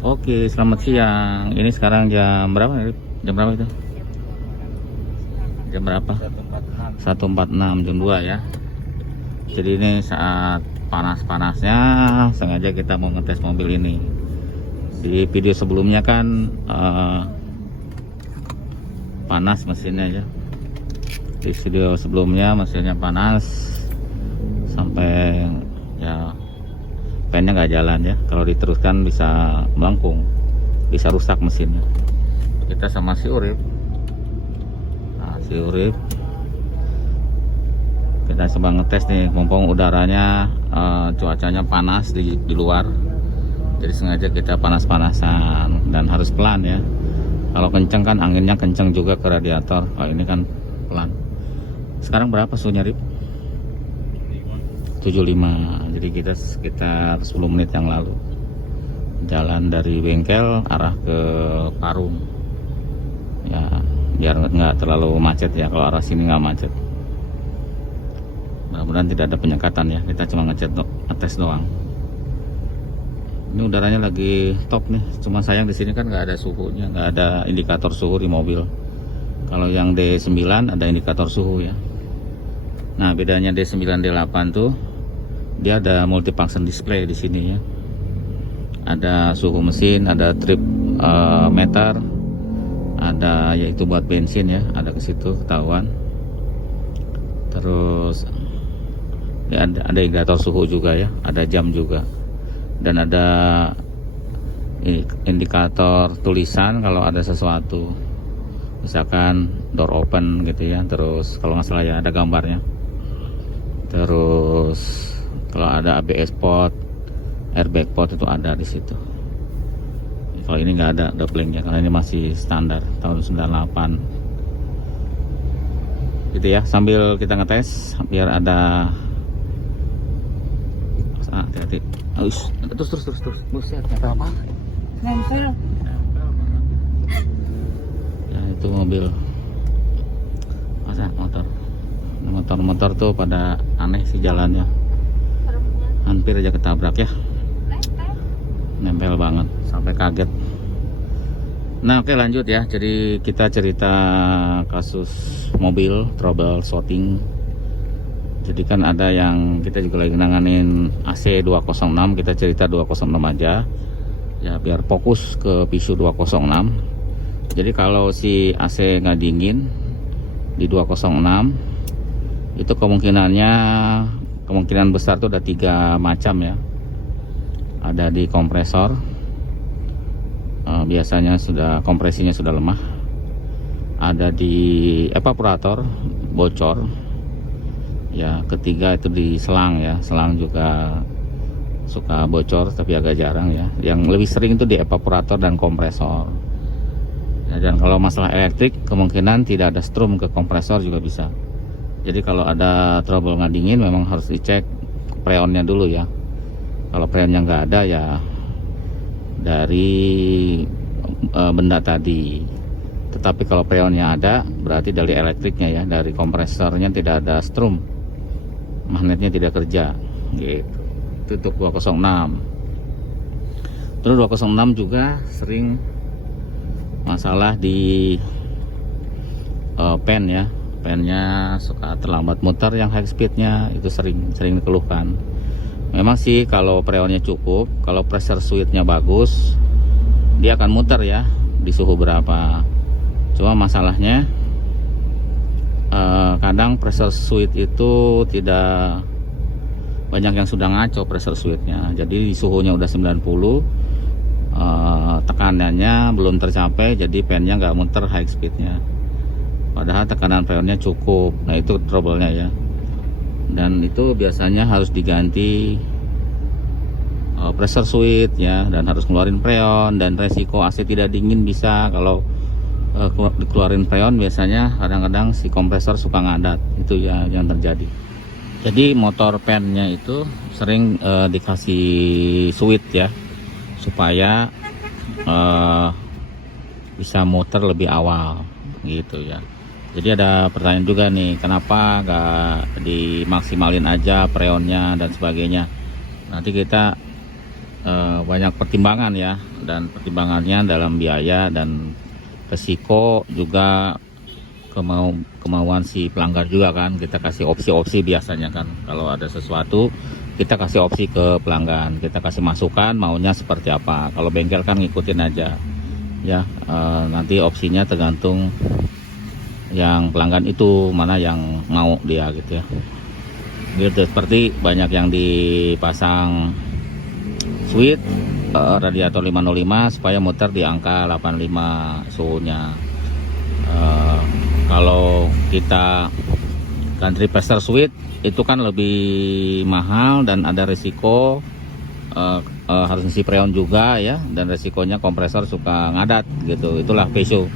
Oke, selamat siang. Ini sekarang jam berapa? Jam berapa itu? Jam berapa? 1.46, jam 2 ya. Jadi ini saat panas-panasnya sengaja kita mau ngetes mobil ini. Di video sebelumnya kan panas mesinnya ya. Di video sebelumnya mesinnya panas sampai ya pennya nggak jalan ya. Kalau diteruskan bisa melengkung, bisa rusak mesinnya. Kita sama si Urip. Nah, si Urip kita coba ngetes nih, mumpung udaranya cuacanya panas di luar. Jadi sengaja kita panas-panasan dan harus pelan ya. Kalau kenceng kan anginnya kenceng juga ke radiator. Kalau ini kan pelan. Sekarang berapa suhunya, Rip? 75. Jadi kita sekitar 10 menit yang lalu jalan dari bengkel arah ke Parung ya, biar nggak terlalu macet ya. Kalau arah sini nggak macet, mudah-mudahan tidak ada penyekatan ya. Kita cuma ngetes doang. Ini udaranya lagi top nih, cuma sayang di sini kan nggak ada suhunya, nggak ada indikator suhu di mobil. Kalau yang D9 ada indikator suhu ya. Nah, bedanya D9 D8 tuh dia ada multifunction display di sini ya. Ada suhu mesin, ada trip meter, ada yaitu buat bensin ya, ada ke situ ketahuan. Terus ya, ada indikator suhu juga ya, ada jam juga. Dan ada indikator tulisan kalau ada sesuatu, misalkan door open gitu ya. Terus kalau nggak salah ya ada gambarnya. Terus kalau ada ABS port, airbag port itu ada di situ. Kalau ini nggak ada doublingnya karena ini masih standar tahun 98. Gitu ya, sambil kita ngetes biar ada. Hati-hati. Terus. Buset, nempel apa? Nempel. Ya itu mobil. Masa motor tuh pada aneh sih jalannya. Hampir aja ketabrak ya. Nempel banget sampai kaget. Nah, oke lanjut ya. Jadi kita cerita kasus mobil troubleshooting. Jadi kan ada yang kita juga lagi nanganin AC 206, kita cerita 206 aja ya biar fokus ke PISU 206. Jadi kalau si AC nggak dingin di 206 itu kemungkinan besar tuh ada 3 macam ya. Ada di kompresor, biasanya kompresinya sudah lemah. Ada di evaporator bocor ya. Ketiga itu di selang ya, selang juga suka bocor tapi agak jarang ya. Yang lebih sering itu di evaporator dan kompresor ya. Dan kalau masalah elektrik kemungkinan tidak ada strum ke kompresor juga bisa. Jadi kalau ada trouble nggak dingin memang harus dicek freonnya dulu ya. Kalau freonnya nggak ada ya dari benda tadi. Tetapi kalau freonnya ada berarti dari elektriknya ya, dari kompresornya tidak ada strum, magnetnya tidak kerja gitu. Itu untuk 206. Terus 206 juga sering masalah di pen ya. Pennya suka terlambat muter, yang high speednya itu sering dikeluhkan. Memang sih kalau freonnya cukup, kalau pressure switchnya bagus, dia akan muter ya di suhu berapa. Cuma masalahnya kadang pressure switch itu tidak banyak yang sudah ngaco pressure switchnya. Jadi suhunya udah 90, tekanannya belum tercapai, jadi pennya nggak muter high speednya. Padahal tekanan freonnya cukup. Nah itu trouble-nya ya. Dan itu biasanya harus diganti pressure switch ya, dan harus ngeluarin freon. Dan resiko AC tidak dingin bisa kalau dikeluarin freon, biasanya kadang-kadang si kompresor suka ngadat. Itu ya yang terjadi. Jadi motor pennya itu sering dikasih switch ya, supaya bisa muter lebih awal gitu ya. Jadi ada pertanyaan juga nih, kenapa gak dimaksimalin aja freonnya dan sebagainya. Nanti kita banyak pertimbangan ya, dan pertimbangannya dalam biaya dan resiko juga kemauan si pelanggar juga kan. Kita kasih opsi-opsi biasanya kan, kalau ada sesuatu kita kasih opsi ke pelanggan, kita kasih masukan maunya seperti apa. Kalau bengkel kan ngikutin aja ya, nanti opsinya tergantung yang pelanggan itu mana yang mau dia gitu ya. Gitu, seperti banyak yang dipasang switch radiator 505 supaya muter di angka 85 suhunya. Kalau kita ganti pressure switch itu kan lebih mahal dan ada resiko, harus ngisi freon juga ya, dan resikonya kompresor suka ngadat gitu. Itulah PSU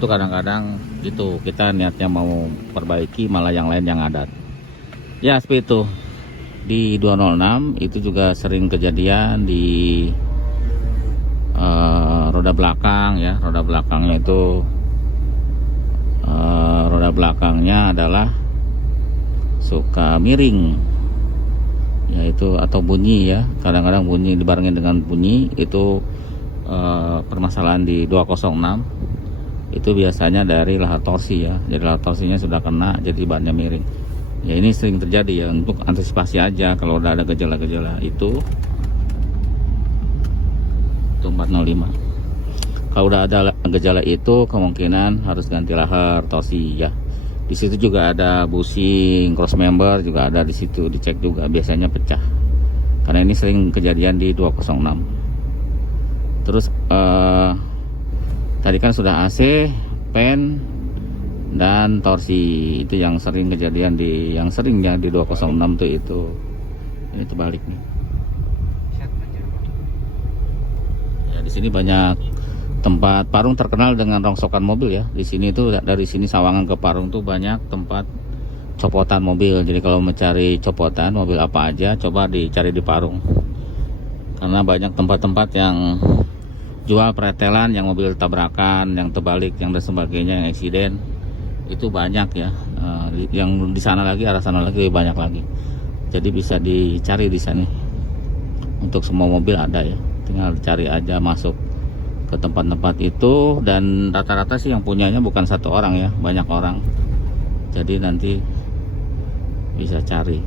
tuh kadang-kadang gitu, kita niatnya mau perbaiki malah yang lain yang ngadat ya, seperti itu. Di 206 itu juga sering kejadian di roda belakang ya. Roda belakangnya itu roda belakangnya adalah suka miring yaitu, atau bunyi ya, kadang-kadang bunyi dibarengin dengan bunyi. Itu permasalahan di 206 itu biasanya dari lahar torsi ya. Jadi lahar torsinya sudah kena, jadi bannya miring ya. Ini sering terjadi ya, untuk antisipasi aja kalau udah ada gejala-gejala itu 405. Kalau udah ada gejala itu kemungkinan harus ganti lahar torsi ya. Di situ juga ada bushing cross member, juga ada di situ, dicek juga, biasanya pecah. Karena ini sering kejadian di 206. Terus tadi kan sudah AC, pen dan torsi, itu yang sering kejadian di, yang seringnya di 206 tuh itu. Ini terbalik nih. Ya, di sini banyak tempat parung terkenal dengan rongsokan mobil ya. Di sini tuh, dari sini Sawangan ke Parung tuh banyak tempat copotan mobil. Jadi kalau mencari copotan mobil apa aja, coba dicari di Parung. Karena banyak tempat-tempat yang jual pretelan, yang mobil tabrakan, yang terbalik, yang dan sebagainya, yang eksiden. Itu banyak ya. Yang di sana lagi, arah sana lagi banyak lagi. Jadi bisa dicari di sini. Untuk semua mobil ada ya. Tinggal cari aja masuk ke tempat-tempat itu, dan rata-rata sih yang punyanya bukan satu orang ya, banyak orang. Jadi nanti bisa cari.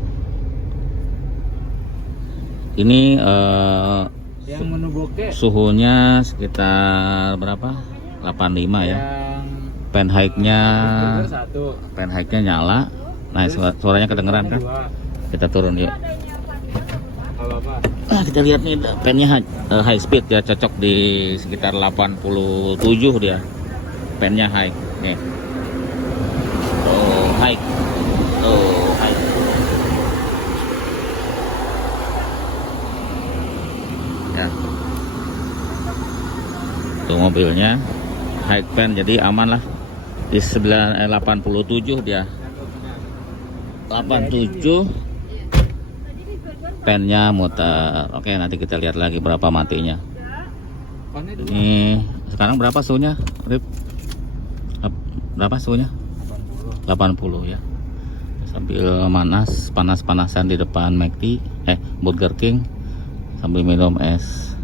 Ini yang menu bokeh suhunya sekitar berapa? 85 ya. Pen high-nya nyala. Nah, suaranya kedengeran kan? Kita turun yuk. Kita lihat nih pennya high speed ya, cocok di sekitar 87 dia. Pennya high. Nih. Oh, high. Oh, high. Ya. Tuh mobilnya high pen, jadi aman lah. Di 87 dia. 87 pennya muter. Oke, nanti kita lihat lagi berapa matinya. Ini sekarang berapa suhunya, Rip? Berapa suhunya? 80 ya. Sambil panas-panasan di depan McD, Burger King, sambil minum es,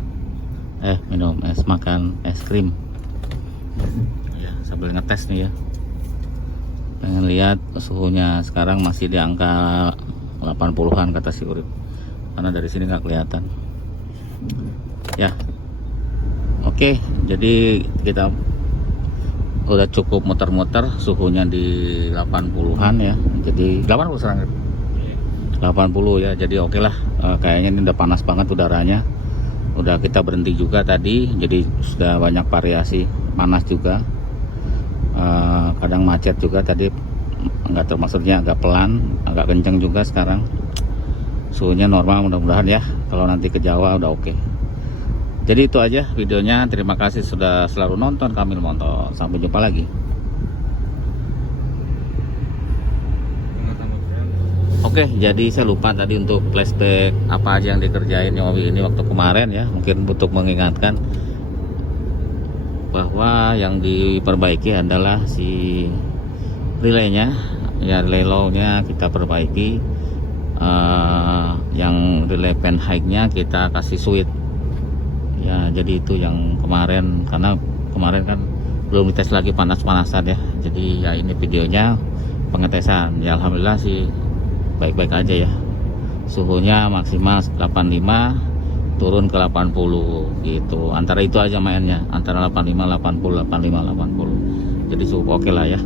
makan es krim ya, sambil ngetes nih ya. Pengen lihat suhunya. Sekarang masih di angka 80-an kata si Urip, karena dari sini nggak kelihatan ya. Oke, jadi kita udah cukup muter-muter, suhunya di 80-an ya. Jadi 80 sekarang, 80 ya. Jadi oke lah, kayaknya ini udah panas banget udaranya. Udah kita berhenti juga tadi, jadi sudah banyak variasi panas juga. Kadang macet juga tadi, nggak termasuknya agak pelan, agak kenceng juga. Sekarang suhunya normal, mudah-mudahan ya. Kalau nanti ke Jawa udah oke. Jadi itu aja videonya. Terima kasih sudah selalu nonton Kamil Motor. Sampai jumpa lagi. Oke, jadi saya lupa tadi untuk flashback apa aja yang dikerjain mobil ini waktu kemarin ya. Mungkin untuk mengingatkan bahwa yang diperbaiki adalah si relaynya ya, relay low-nya kita perbaiki. Yang relay pen high-nya kita kasih switch Ya jadi itu yang kemarin, karena kemarin kan belum dites lagi panas-panasan ya. Jadi ya ini videonya pengetesan. Ya alhamdulillah sih baik-baik aja ya. Suhunya maksimal 85, turun ke 80 gitu. Antara itu aja mainnya, antara 85 80, 85 80. Jadi cukup oke lah ya.